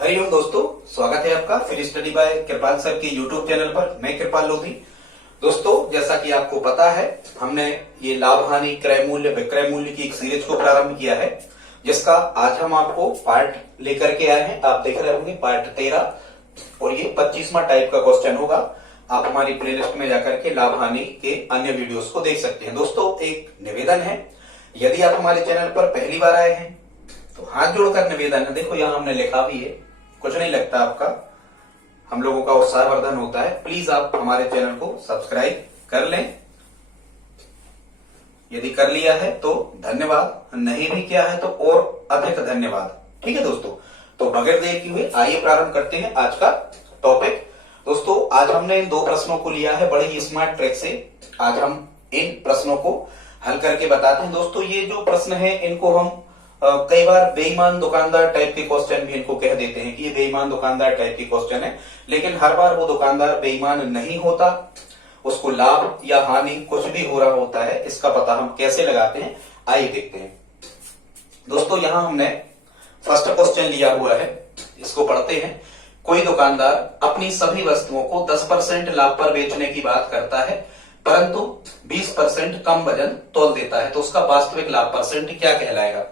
हरिओम दोस्तों, स्वागत है आपका फिर स्टडी बाय कृपाल सर के यूट्यूब चैनल पर। मैं कृपाल लोधी। दोस्तों, जैसा कि आपको पता है, हमने ये लाभ हानि क्रय मूल्य विक्रय मूल्य की एक सीरीज को प्रारंभ किया है, जिसका आज हम आपको पार्ट लेकर के आए हैं। आप देख रहे होंगे पार्ट 13 और ये 25वां टाइप का क्वेश्चन होगा। आप हमारी प्लेलिस्ट में जाकर के लाभ हानि के अन्य वीडियोस को देख सकते हैं। दोस्तों, एक निवेदन है, यदि आप हमारे चैनल पर पहली बार आए हैं तो हाथ जोड़कर निवेदन है। देखो, यहाँ हमने लिखा भी है, कुछ नहीं लगता आपका, हम लोगों का उत्साहवर्धन होता है। प्लीज आप हमारे चैनल को सब्सक्राइब कर लें। यदि कर लिया है तो धन्यवाद, नहीं भी किया है तो और अधिक धन्यवाद। ठीक है दोस्तों, तो बगैर देर किए आइए प्रारंभ करते हैं आज का टॉपिक। दोस्तों, आज हमने इन दो प्रश्नों को लिया है बड़े ही स्मार्ट ट्रिक से। आज हम इन प्रश्नों को हल करके बताते हैं। दोस्तों, ये जो प्रश्न है इनको हम कई बार बेईमान दुकानदार टाइप के क्वेश्चन भी इनको कह देते हैं कि ये बेईमान दुकानदार टाइप के क्वेश्चन है, लेकिन हर बार वो दुकानदार बेईमान नहीं होता, उसको लाभ या हानि कुछ भी हो रहा होता है। इसका पता हम कैसे लगाते हैं, आइए देखते हैं। दोस्तों, यहां हमने फर्स्ट क्वेश्चन लिया हुआ है, इसको पढ़ते हैं। कोई दुकानदार अपनी सभी वस्तुओं को 10% लाभ पर बेचने की बात करता है, परंतु 20% कम वजन तोल देता है, तो उसका वास्तविक लाभ परसेंट क्या कहलाएगा?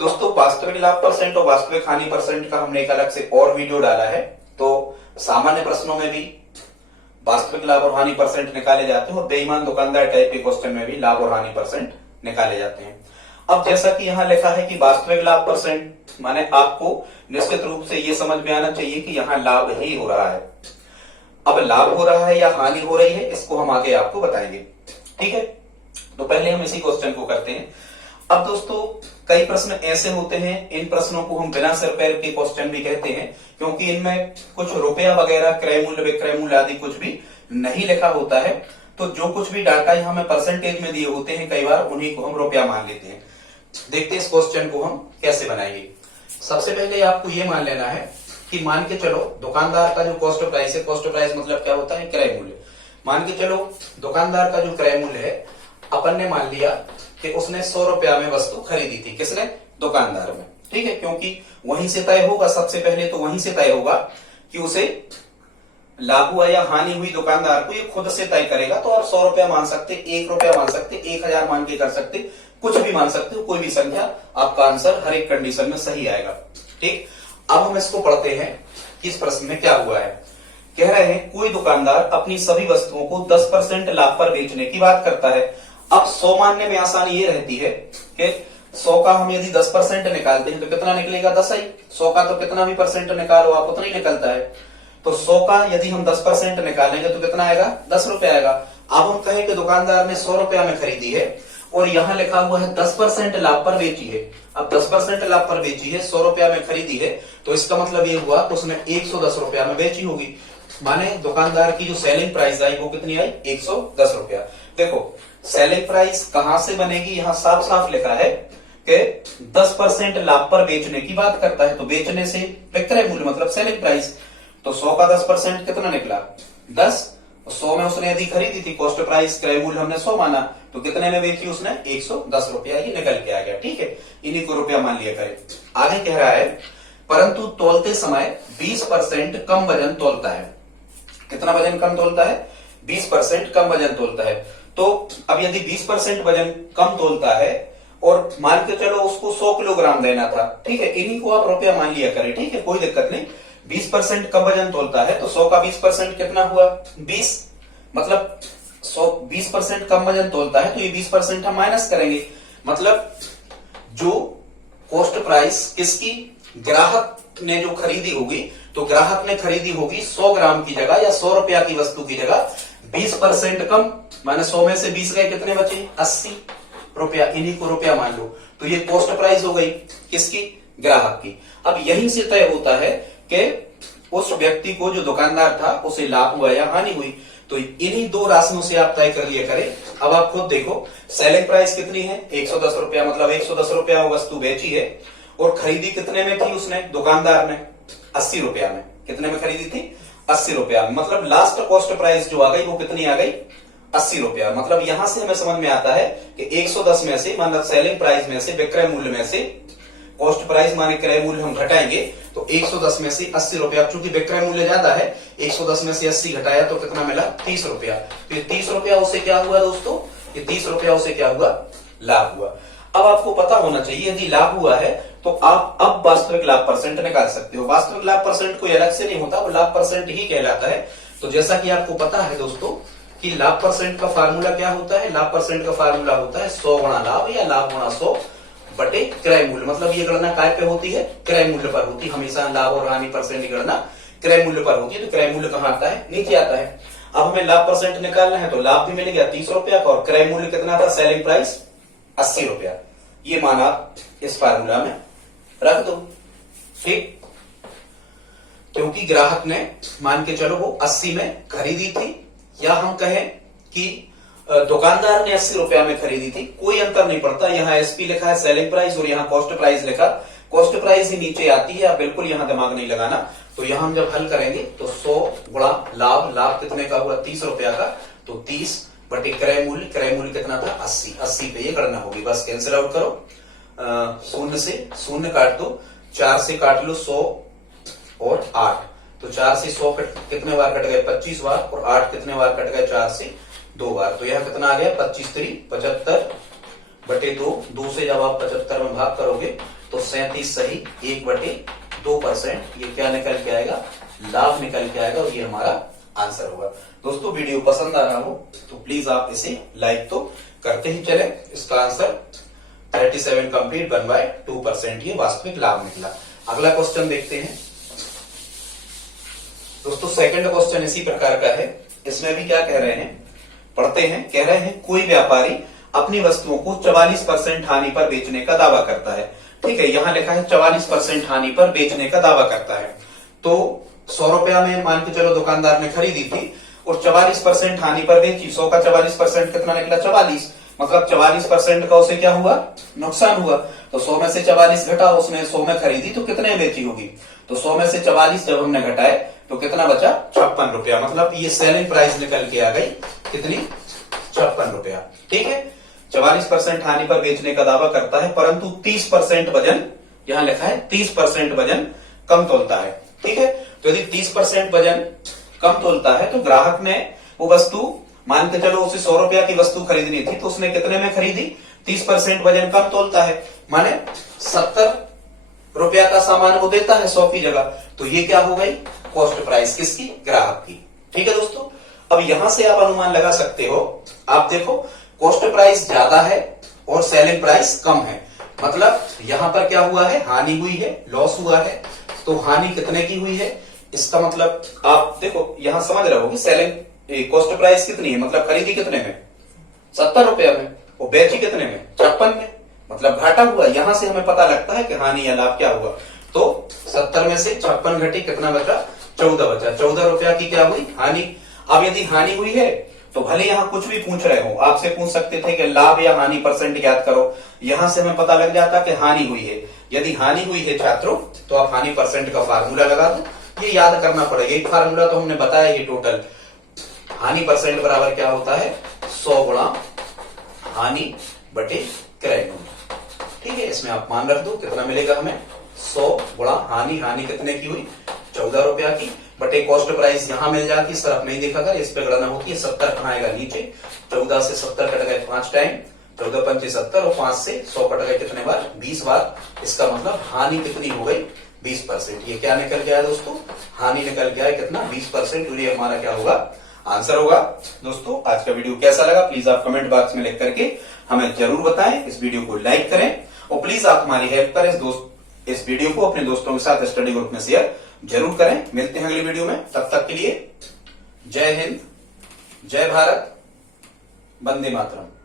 दोस्तों, वास्तविक लाभ परसेंट और वास्तविक हानि परसेंट का हमने एक अलग से और वीडियो डाला है। तो सामान्य प्रश्नों में भी वास्तविक लाभ और हानि परसेंट निकाले जाते हैं और बेईमान दुकानदार टाइप के क्वेश्चन में भी लाभ और हानि परसेंट निकाले जाते हैं। अब जैसा कि यहाँ लिखा है कि वास्तविक लाभ परसेंट, माने आपको निश्चित रूप से ये समझ में आना चाहिए कि यहाँ लाभ ही हो रहा है। अब लाभ हो रहा है या हानि हो रही है, इसको हम आगे आपको बताएंगे। ठीक है, तो पहले हम इसी क्वेश्चन को करते हैं। अब दोस्तों, कई प्रश्न ऐसे होते हैं, इन प्रश्नों को हम बिना सिर पैर के क्वेश्चन भी कहते हैं, क्योंकि इनमें कुछ रुपया वगैरह क्रय मूल्य विक्रय मूल्य आदि कुछ भी नहीं लिखा होता है। तो जो कुछ भी डाटा यहाँ हमें परसेंटेज में दिए होते हैं, कई बार उन्हीं को हम रुपया मान लेते हैं। देखते हैं इस क्वेश्चन को हम कैसे बनाएंगे। सबसे पहले आपको ये मान लेना है कि मान के चलो दुकानदार का जो कॉस्ट प्राइस है, कॉस्ट प्राइस मतलब क्या होता है? क्रय मूल्य। मान के चलो दुकानदार का जो क्रय मूल्य है, अपन ने मान लिया कि उसने 100 रुपया में वस्तु खरीदी थी। किसने? दुकानदार में। ठीक है, क्योंकि वहीं से तय होगा, सबसे पहले तो वहीं से तय होगा कि उसे लाभ हुआ या हानि हुई दुकानदार को, ये खुद से तय करेगा। तो आप 100 रुपया मान सकते, 1 रुपया मान सकते, 1000 मान के कर सकते, कुछ भी मान सकते हो, कोई भी संख्या, आपका आंसर हर एक कंडीशन में सही आएगा। ठीक, अब हम इसको पढ़ते हैं कि इस प्रश्न में क्या हुआ है। कह रहे हैं कोई दुकानदार अपनी सभी वस्तुओं को 10% लाभ पर बेचने की बात करता है। अब 100 मानने में आसानी ये रहती है कि 100 का हम यदि 10% निकालते हैं तो कितना निकलेगा? 10 ही। 100 का तो कितना भी परसेंट निकालो आप, उतना ही निकलता है। तो 100 का यदि हम 10% निकालेंगे तो कितना आएगा? 10 रुपया आएगा। अब हम कहें कि दुकानदार ने 100 रुपया में खरीदी है और यहाँ लिखा हुआ है 10% लाभ पर बेची है। अब 10% लाभ पर बेची है, 100 रुपया में खरीदी है, तो इसका मतलब ये हुआ कि उसने 110 रुपया में बेची होगी। माने दुकानदार की जो सेलिंग प्राइस आई वो कितनी आई? 110 रुपया। देखो, सेलिंग प्राइस कहां से बनेगी? यहां साफ साफ लिखा है कि 10% लाभ पर बेचने की बात करता है, तो बेचने से विक्रय मूल्य मतलब सेलिंग प्राइस। तो 100 का 10% कितना निकला? 10। 100 में उसने यदि खरीदी थी, कॉस्ट प्राइस क्रय मूल्य हमने 100 माना, तो कितने में बेची उसने? 110 रुपया ही निकल के आ गया। ठीक है, इन्हीं को रुपया मान लिया करें। आगे कह रहा है परंतु तोलते समय 20% कम वजन तोलता है। कितना वजन कम तोलता है? 20% कम वजन तोलता है। तो अब यदि 20% वजन कम तोलता है और मान के चलो उसको 100 किलोग्राम देना था, ठीक है, इन्हीं को आप रुपया मान लिया करें। ठीक है, कोई दिक्कत नहीं। 20% कम वजन तोलता है तो 100 का 20% कितना हुआ? 20। मतलब 20% कम वजन तोलता है तो ये 20% हम माइनस करेंगे। मतलब जो कॉस्ट प्राइस किसकी? ग्राहक ने जो खरीदी होगी, तो ग्राहक ने खरीदी होगी 100 ग्राम की जगह या 100 रुपया की वस्तु की जगह 20% कम, माने 100 में से 20 गए, कितने बचे? 80 रुपया। इन्हीं को रुपया मान लो। तो ये कॉस्ट प्राइस हो गई किसकी? ग्राहक की। अब यहीं से तय होता है कि उस व्यक्ति को, जो दुकानदार था, उसे लाभ हुआ या हानि हुई। तो इन्हीं दो राशियों से आप तय कर लिया करें। अब आप खुद देखो, सेलिंग प्राइस कितनी है? 110 रुपया। मतलब 110 रुपया वो वस्तु बेची है और खरीदी कितने में थी उसने? दुकानदार ने 80 रुपया में। कितने में खरीदी थी? 80 रुपया। मतलब लास्ट कॉस्ट प्राइस जो आ गई वो कितनी आ गई? 80 रुपया। मतलब यहां से हमें समझ में आता है कि 110 में से, मतलब सेलिंग प्राइस में से, विक्रय मूल्य में से कॉस्ट प्राइस माने क्रय मूल्य हम घटाएंगे तो 110 में से 80 रुपया, चूंकि विक्रय मूल्य ज्यादा है 110 में से 80 घटाया तो कितना मिला 30 रुपया। तो ये 30 रुपया उसे क्या हुआ दोस्तों, ये 30 रुपया उसे क्या हुआ, लाभ हुआ। अब आपको पता होना चाहिए यदि लाभ हुआ है तो आप अब वास्तविक लाभ परसेंट निकाल सकते हो। वास्तविक लाभ परसेंट कोई अलग से नहीं होता, वो लाभ परसेंट ही कहलाता है। तो जैसा कि आपको पता है दोस्तों कि लाभ परसेंट का फार्मूला क्या होता है, लाभ परसेंट का फार्मूला होता है 100 गुणा लाभ या लाभ गुणा 100 बटे क्रय मूल्य। मतलब ये गणना काय पे होती है, क्रय मूल्य पर होती है। हमेशा लाभ और हानि परसेंट की गणना क्रय मूल्य पर होती है। तो क्रय मूल्य कहाँ आता है, नीचे आता है। अब हमें लाभ परसेंट निकालना है तो लाभ भी मिल गया 30 रुपया का और क्रय मूल्य कितना था, सेलिंग प्राइस 80 रुपया। ये माना इस फार्मूला में रख दो, ठीक। क्योंकि ग्राहक ने मान के चलो वो 80 में खरीदी थी, या हम कहें कि दुकानदार ने 80 रुपया में खरीदी थी, कोई अंतर नहीं पड़ता। यहाँ एसपी लिखा है सेलिंग प्राइस और यहाँ कॉस्ट प्राइस लिखा, कॉस्ट प्राइस ही नीचे आती है। आप बिल्कुल यहाँ दिमाग नहीं लगाना। तो यहाँ हम जब हल करेंगे तो 100 गुणा लाभ, लाभ कितने का हुआ 30 रुपया का, तो 30 बटे क्रय मूल्य कितना था 80, 80 पे ये गणना होगी। बस कैंसिल आउट करो, शून्य से शून्य काट दो, 4 से काट लो 100 और 8, तो 4 से 100 कितने बार कट गए 25 बार, और 8 कितने बार कट गए 4 से 2 बार। तो यह कितना आ गया 25 3 75 बटे 2, 2 से जब आप 75 में भाग करोगे तो 37 सही 1/2%। ये क्या निकल के आएगा, लाभ निकल के आएगा, और ये हमारा आंसर होगा। दोस्तों वीडियो पसंद आ रहा हो तो प्लीज आप इसे लाइक तो करते ही चले। इसका आंसर 37 कंप्लीट 1/2%, ये वास्तविक लाभ निकला। अगला क्वेश्चन देखते हैं दोस्तों। सेकंड क्वेश्चन इसी प्रकार का है। इसमें भी क्या कह रहे हैं, पढ़ते हैं। कह रहे हैं कोई व्यापारी अपनी वस्तुओं को 44% हानि पर बेचने का दावा करता है। ठीक है, यहां लिखा है 44% हानि पर बेचने का दावा करता है। तो 100 रुपया में मान के चलो दुकानदार ने खरीदी थी और 44% हानि पर बेची। 100 का 44% कितना निकला 44, मतलब 44% का उसे क्या हुआ, नुकसान हुआ। तो 100 में से 44 घटा, उसने 100 में खरीदी तो कितने बेची होगी, तो 100 में से 44 जब हमने घटाए तो कितना बचा 56 रुपया। मतलब ये सेलिंग प्राइस निकल के आ गई कितनी 56 रुपया। ठीक है, 44% हानि पर बेचने का दावा करता है परंतु 30% वजन, यहां लिखा है 30% वजन कम तोलता है। ठीक है, तो यदि 30% वजन कम तोलता है तो ग्राहक ने वो वस्तु, मान के चलो उसे 100 रुपया की वस्तु खरीदनी थी तो उसने कितने में खरीदी, 30% वजन कम तोलता है, माने 70 रुपया का सामान वो देता है 100 की जगह। तो ये क्या हो गई, कॉस्ट प्राइस किसकी, ग्राहक की। ठीक है दोस्तों, अब यहां से आप अनुमान लगा सकते हो। आप देखो कॉस्ट प्राइस ज्यादा है और सेलिंग प्राइस कम है, मतलब यहां पर क्या हुआ है, हानि हुई है, लॉस हुआ है। तो हानि कितने की हुई है, इसका मतलब आप देखो यहां समझ रहे होगे सेलिंग कॉस्ट प्राइस कितनी है, मतलब खरीदी कितने में 70 रुपया में, वो बेची कितने में 56 में, मतलब घाटा हुआ। यहां से हमें पता लगता है कि हानि या लाभ क्या हुआ। तो 70 में से 56 घटी, कितना बचा 14 बचा। 14 रुपया की क्या हुई, हानि। अब यदि हानि हुई है तो भले यहां कुछ भी पूछ रहे हो, आपसे पूछ सकते थे कि लाभ या हानि परसेंट ज्ञात करो, यहां से हमें पता लग जाता कि हानि हुई है। यदि हानि हुई है छात्रों तो आप हानि परसेंट का फार्मूला लगा दो। ये याद करना पड़ेगा, एक फार्मूला तो हमने बताया, ये टोटल हानि परसेंट बराबर क्या होता है 100 गुणा हानि बटे क्रय मूल्य। ठीक है, इसमें आप मान रख दो कितना मिलेगा हमें 100 गुणा हानि, हानि कितने की हुई 14 रुपया की, बटे कॉस्ट प्राइस यहां मिल जाती है, तरफ नहीं देखा कर, इस पे गणना होती है। 70 कहां आएगा नीचे, 14 से 70 कट गए 5 टाइम, 14 पंचे 70 और 5 से 100 कट गए कितने बार 20 बार। इसका मतलब हानि कितनी हो गई 20%। ये क्या निकल गया दोस्तों, हानि निकल गया कितना 20%। ये हमारा क्या होगा, आंसर होगा। दोस्तों आज का वीडियो कैसा लगा प्लीज आप कमेंट बॉक्स में लिख करके हमें जरूर बताएं। इस वीडियो को लाइक करें और प्लीज आप हमारी हेल्प करें, इस वीडियो को अपने दोस्तों के साथ स्टडी ग्रुप में शेयर जरूर करें। मिलते हैं अगली वीडियो में, तब तक के लिए जय हिंद, जय भारत, वंदे मातरम।